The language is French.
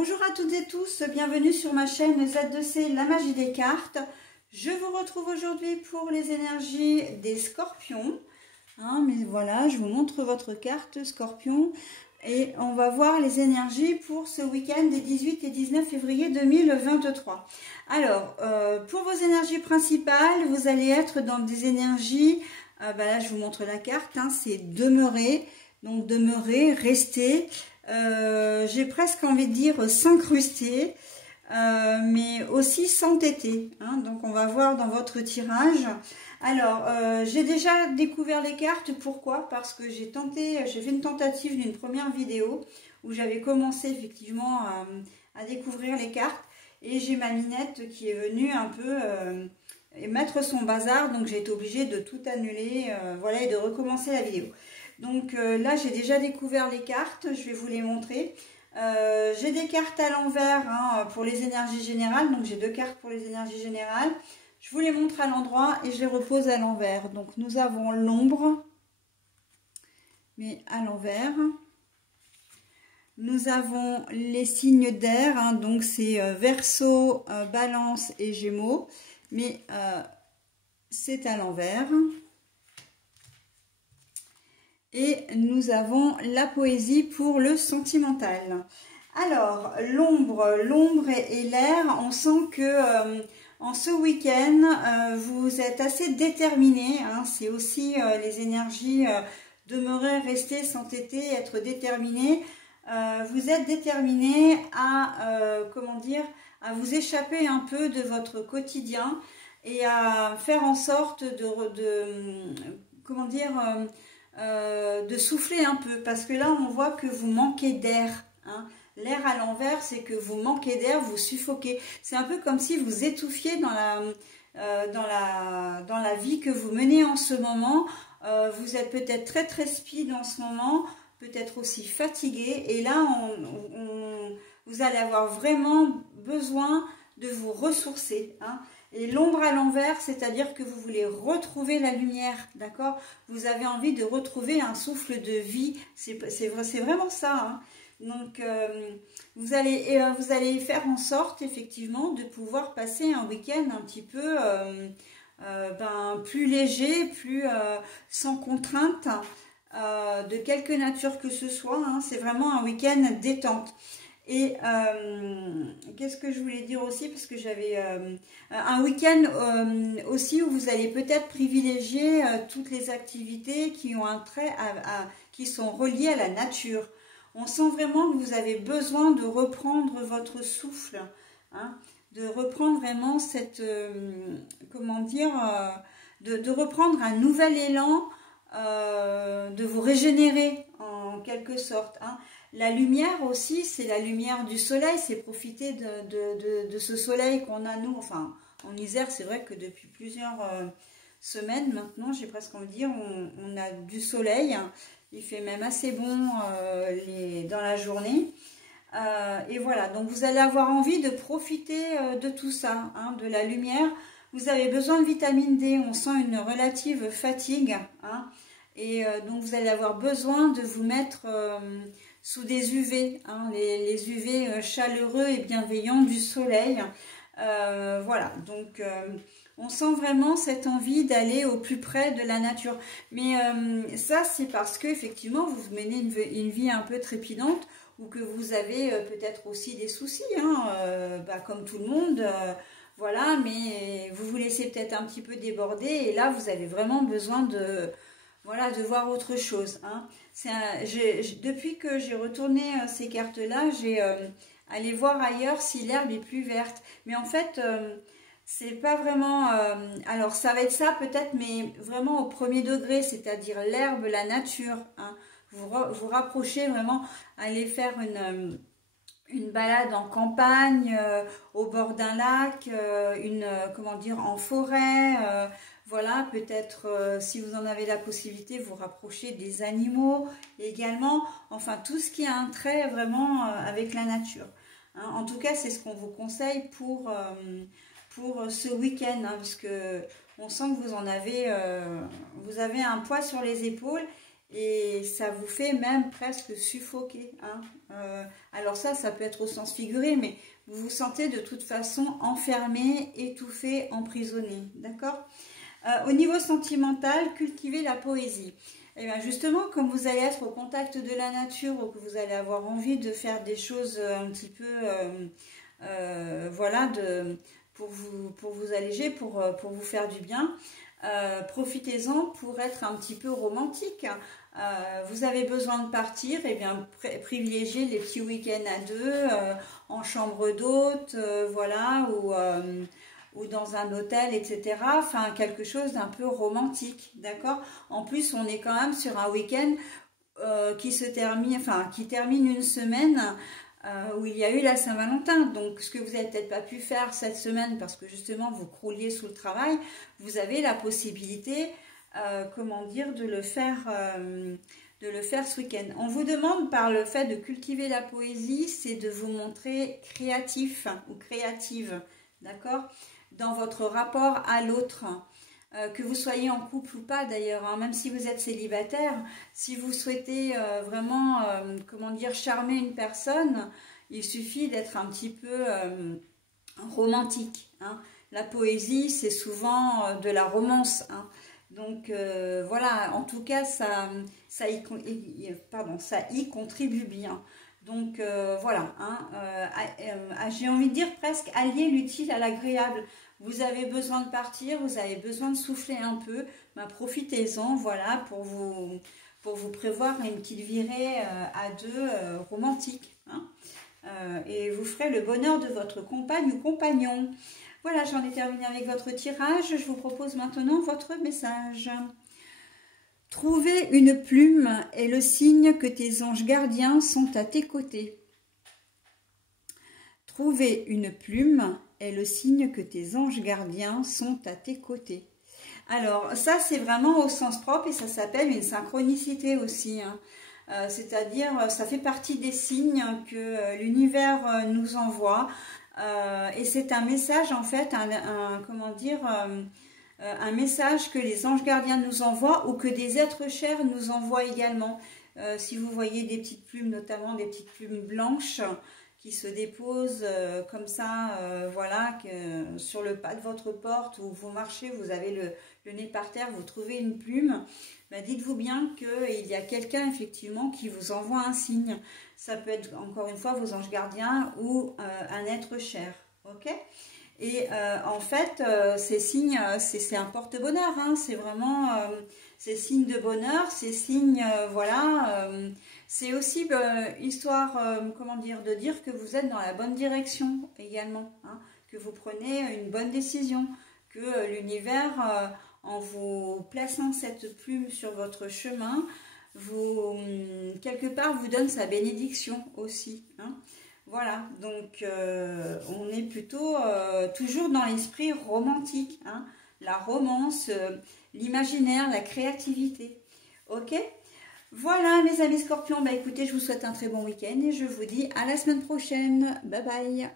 Bonjour à toutes et tous, bienvenue sur ma chaîne Z2C, la magie des cartes. Je vous retrouve aujourd'hui pour les énergies des scorpions. Mais voilà, je vous montre votre carte scorpion et on va voir les énergies pour ce week-end des 18 et 19 février 2023. Alors, pour vos énergies principales, vous allez être dans des énergies, là je vous montre la carte, c'est demeurer, donc demeurer, rester. J'ai presque envie de dire s'incruster, mais aussi s'entêter. Donc on va voir dans votre tirage. Alors j'ai déjà découvert les cartes. Pourquoi? Parce que j'ai fait une tentative d'une première vidéo où j'avais commencé effectivement à découvrir les cartes, et j'ai ma Minette qui est venue un peu mettre son bazar, donc j'ai été obligée de tout annuler, voilà, et de recommencer la vidéo. Donc là j'ai déjà découvert les cartes, je vais vous les montrer. J'ai des cartes à l'envers pour les énergies générales, donc j'ai deux cartes pour les énergies générales. Je vous les montre à l'endroit et je les repose à l'envers. Donc nous avons l'ombre, mais à l'envers. Nous avons les signes d'air, donc c'est Verseau, Balance et Gémeaux, mais c'est à l'envers. Et nous avons la poésie pour le sentimental. Alors, l'ombre et l'air, on sent que en ce week-end, vous êtes assez déterminé. C'est aussi les énergies demeurer, rester, s'entêter, être déterminé. Vous êtes déterminé à, à vous échapper un peu de votre quotidien et à faire en sorte de souffler un peu, parce que là on voit que vous manquez d'air. L'air à l'envers, c'est que vous manquez d'air, vous suffoquez. C'est un peu comme si vous étouffiez dans la vie que vous menez en ce moment. Vous êtes peut-être très speed en ce moment, peut-être aussi fatigué, et là vous allez avoir vraiment besoin de vous ressourcer. Et l'ombre à l'envers, c'est-à-dire que vous voulez retrouver la lumière, d'accord? Vous avez envie de retrouver un souffle de vie, c'est vraiment ça. Donc, vous allez faire en sorte, effectivement, de pouvoir passer un week-end un petit peu plus léger, plus sans contrainte, de quelque nature que ce soit. C'est vraiment un week-end détente. Et qu'est-ce que je voulais dire aussi, parce que j'avais un week-end aussi où vous allez peut-être privilégier toutes les activités qui ont un trait qui sont reliées à la nature. On sent vraiment que vous avez besoin de reprendre votre souffle, de reprendre vraiment cette, de reprendre un nouvel élan, de vous régénérer en quelque sorte. La lumière aussi, c'est la lumière du soleil, c'est profiter de ce soleil qu'on a nous. Enfin, en Isère, c'est vrai que depuis plusieurs semaines maintenant, j'ai presque envie de dire, on a du soleil. Il fait même assez bon dans la journée. Et voilà, donc vous allez avoir envie de profiter de tout ça, de la lumière. Vous avez besoin de vitamine D, on sent une relative fatigue. Et donc vous allez avoir besoin de vous mettre sous des UV, les UV chaleureux et bienveillants du soleil. Voilà, donc on sent vraiment cette envie d'aller au plus près de la nature. Mais ça, c'est parce que effectivement vous menez une vie un peu trépidante, ou que vous avez peut-être aussi des soucis, comme tout le monde. Voilà, mais vous vous laissez peut-être un petit peu déborder, et là vous avez vraiment besoin de voir autre chose. Depuis que j'ai retourné ces cartes-là, j'ai allé voir ailleurs si l'herbe est plus verte. Mais en fait, c'est pas vraiment... alors, ça va être ça peut-être, mais vraiment au premier degré, c'est-à-dire l'herbe, la nature. Vous rapprochez vraiment, aller faire une balade en campagne, au bord d'un lac, en forêt, voilà, peut-être si vous en avez la possibilité, vous rapprochez des animaux également, enfin tout ce qui a un trait vraiment avec la nature. En tout cas, c'est ce qu'on vous conseille pour ce week-end, parce que on sent que vous avez un poids sur les épaules, et ça vous fait même presque suffoquer. Hein. Alors ça peut être au sens figuré, mais vous vous sentez de toute façon enfermé, étouffé, emprisonné. D'accord? Au niveau sentimental, cultivez la poésie. Et bien justement, comme vous allez être au contact de la nature ou que vous allez avoir envie de faire des choses un petit peu, voilà, pour vous alléger, pour vous faire du bien, profitez-en pour être un petit peu romantique. Vous avez besoin de partir, et bien privilégiez les petits week-ends à deux, en chambre d'hôte, voilà, ou dans un hôtel, etc. Enfin, quelque chose d'un peu romantique, d'accord? En plus, on est quand même sur un week-end qui termine une semaine où il y a eu la Saint-Valentin. Donc, ce que vous n'avez peut-être pas pu faire cette semaine parce que justement vous crouliez sous le travail, vous avez la possibilité, comment dire, de le faire ce week-end. On vous demande, par le fait de cultiver la poésie, c'est de vous montrer créatif ou créative, d'accord, dans votre rapport à l'autre. Que vous soyez en couple ou pas d'ailleurs, hein, même si vous êtes célibataire, si vous souhaitez vraiment, comment dire, charmer une personne, il suffit d'être un petit peu romantique. Hein. La poésie, c'est souvent de la romance. Hein. Donc voilà, en tout cas, ça y contribue bien. Donc voilà, hein, j'ai envie de dire presque allier l'utile à l'agréable. Vous avez besoin de partir, vous avez besoin de souffler un peu, ben profitez-en, voilà, pour vous prévoir une petite virée à deux romantique. Hein, et vous ferez le bonheur de votre compagne ou compagnon. Voilà, j'en ai terminé avec votre tirage. Je vous propose maintenant votre message. Trouver une plume est le signe que tes anges gardiens sont à tes côtés. Trouver une plume est le signe que tes anges gardiens sont à tes côtés. Alors, ça, c'est vraiment au sens propre et ça s'appelle une synchronicité aussi. Hein. C'est-à-dire, ça fait partie des signes que l'univers nous envoie. Et c'est un message, en fait, comment dire, un message que les anges gardiens nous envoient ou que des êtres chers nous envoient également. Si vous voyez des petites plumes, notamment des petites plumes blanches, qui se dépose comme ça, voilà, sur le pas de votre porte où vous marchez, vous avez le nez par terre, vous trouvez une plume, ben dites-vous bien qu'il y a quelqu'un effectivement qui vous envoie un signe. Ça peut être encore une fois vos anges gardiens ou un être cher, ok? Et en fait, ces signes, c'est un porte-bonheur, hein, c'est vraiment ces signes de bonheur, ces signes, voilà, c'est aussi histoire, comment dire, de dire que vous êtes dans la bonne direction également, hein, que vous prenez une bonne décision, que l'univers, en vous plaçant cette plume sur votre chemin, quelque part vous donne sa bénédiction aussi, hein. Voilà, donc on est plutôt toujours dans l'esprit romantique, hein, la romance, l'imaginaire, la créativité. Ok? Voilà mes amis scorpions, bah écoutez, je vous souhaite un très bon week-end et je vous dis à la semaine prochaine. Bye bye!